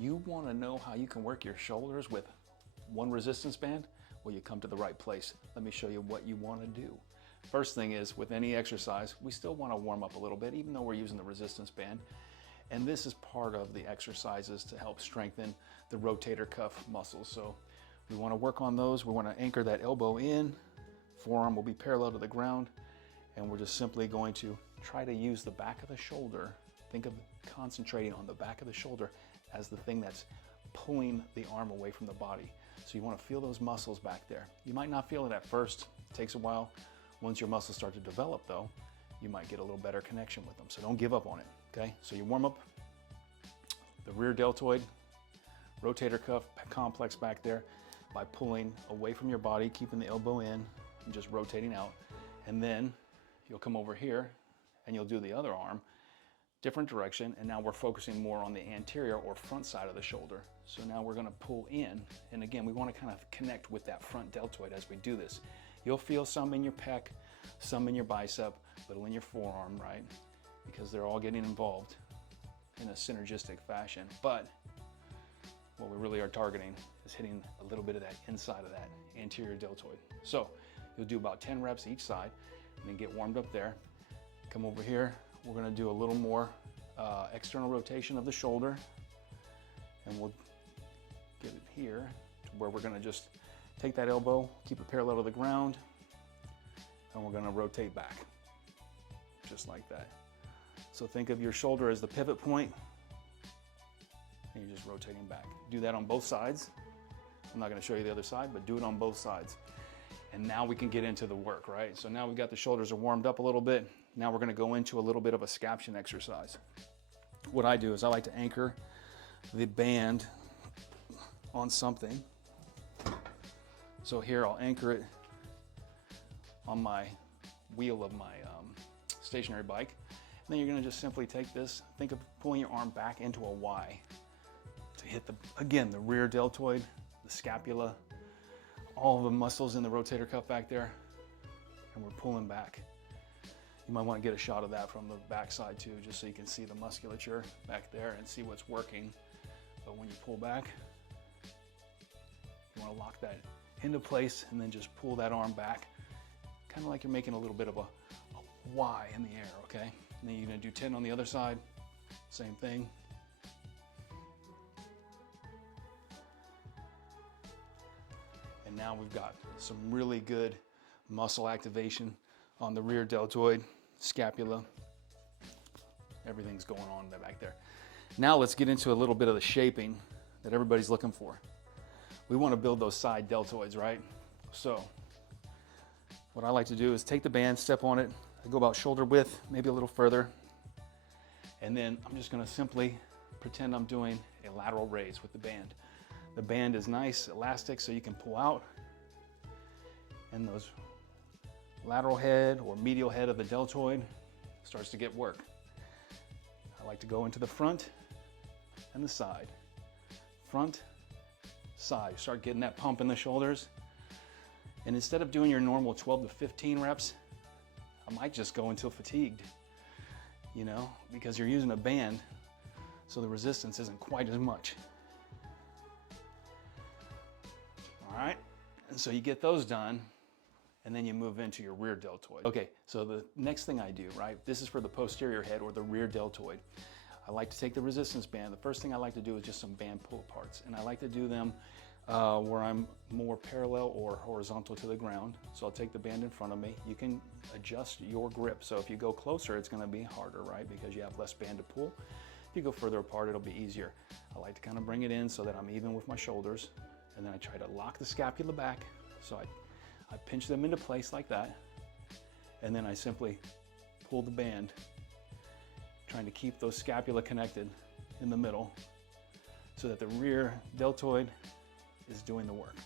You want to know how you can work your shoulders with one resistance band? Well, you come to the right place. Let me show you what you want to do. First thing is, with any exercise, we still want to warm up a little bit, even though we're using the resistance band. And this is part of the exercises to help strengthen the rotator cuff muscles. So we want to work on those. We want to anchor that elbow in. Forearm will be parallel to the ground. And we're just simply going to try to use the back of the shoulder. Think of concentrating on the back of the shoulder as the thing that's pulling the arm away from the body. So you want to feel those muscles back there. You might not feel it at first. It takes a while. Once your muscles start to develop though, you might get a little better connection with them. So don't give up on it, okay? So you warm up the rear deltoid, rotator cuff complex back there by pulling away from your body, keeping the elbow in and just rotating out. And then you'll come over here and you'll do the other arm, different direction, and now we're focusing more on the anterior or front side of the shoulder. So now we're gonna pull in, and again, we wanna kind of connect with that front deltoid as we do this. You'll feel some in your pec, some in your bicep, little in your forearm, right? Because they're all getting involved in a synergistic fashion. But what we really are targeting is hitting a little bit of that inside of that anterior deltoid. So you'll do about 10 reps each side, and then get warmed up there. Come over here. We're gonna do a little more external rotation of the shoulder, and we'll get it here to where we're gonna just take that elbow, keep it parallel to the ground, and we're gonna rotate back, just like that. So think of your shoulder as the pivot point, and you're just rotating back. Do that on both sides. I'm not gonna show you the other side, but do it on both sides. And now we can get into the work, right? So now we've got the shoulders are warmed up a little bit. Now we're gonna go into a little bit of a scaption exercise. What I do is I like to anchor the band on something. So here I'll anchor it on my wheel of my stationary bike. And then you're gonna just simply take this, think of pulling your arm back into a Y to hit again, the rear deltoid, the scapula, all the muscles in the rotator cuff back there, and we're pulling back. You might want to get a shot of that from the back side too, just so you can see the musculature back there and see what's working. But when you pull back, you want to lock that into place and then just pull that arm back, kind of like you're making a little bit of a Y in the air, okay? And then you're going to do 10 on the other side, same thing. And now we've got some really good muscle activation on the rear deltoid, scapula. Everything's going on back there. Now let's get into a little bit of the shaping that everybody's looking for. We want to build those side deltoids, right? So what I like to do is take the band, step on it. I go about shoulder width, maybe a little further. And then I'm just going to simply pretend I'm doing a lateral raise with the band. The band is nice, elastic, so you can pull out. And those lateral head or medial head of the deltoid starts to get work. I like to go into the front and the side. Front, side. Start getting that pump in the shoulders. And instead of doing your normal 12 to 15 reps, I might just go until fatigued, you know, because you're using a band, so the resistance isn't quite as much. All right, and so you get those done, and then you move into your rear deltoid. Okay, so the next thing I do, right, this is for the posterior head or the rear deltoid. I like to take the resistance band. The first thing I like to do is just some band pull aparts, and I like to do them where I'm more parallel or horizontal to the ground. So I'll take the band in front of me. You can adjust your grip. So if you go closer, it's gonna be harder, right? Because you have less band to pull. If you go further apart, it'll be easier. I like to kind of bring it in so that I'm even with my shoulders. And then I try to lock the scapula back. So I pinch them into place like that. And then I simply pull the band, trying to keep those scapula connected in the middle so that the rear deltoid is doing the work.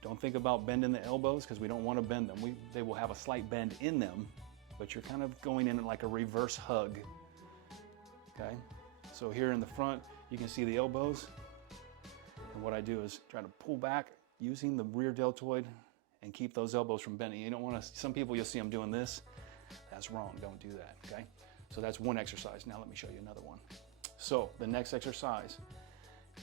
Don't think about bending the elbows because we don't want to bend them. They will have a slight bend in them, but you're kind of going in like a reverse hug, okay? So here in the front, you can see the elbows. And what I do is try to pull back using the rear deltoid and keep those elbows from bending. You don't want to, some people you'll see them doing this. That's wrong, don't do that, okay? So that's one exercise. Now let me show you another one. So the next exercise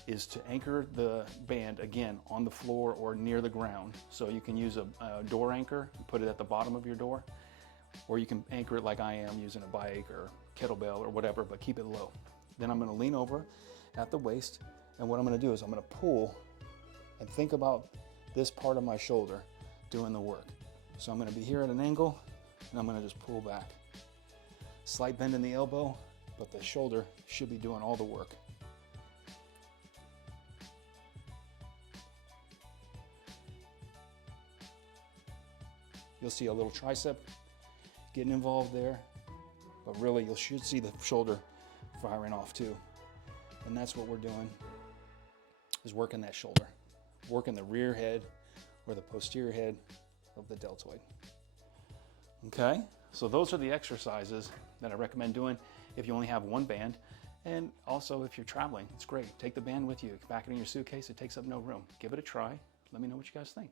is to anchor the band again on the floor or near the ground. So you can use a door anchor and put it at the bottom of your door, or you can anchor it like I am using a bike or kettlebell or whatever, but keep it low. Then I'm going to lean over at the waist, and what I'm going to do is I'm going to pull and think about this part of my shoulder doing the work. So I'm going to be here at an angle, and I'm going to just pull back. Slight bend in the elbow, but the shoulder should be doing all the work. You'll see a little tricep getting involved there, but really you should see the shoulder firing off too. And that's what we're doing, is working that shoulder, working the rear head or the posterior head of the deltoid. Okay, so those are the exercises that I recommend doing if you only have one band. And also if you're traveling, it's great. Take the band with you, pack it in your suitcase, it takes up no room. Give it a try. Let me know what you guys think.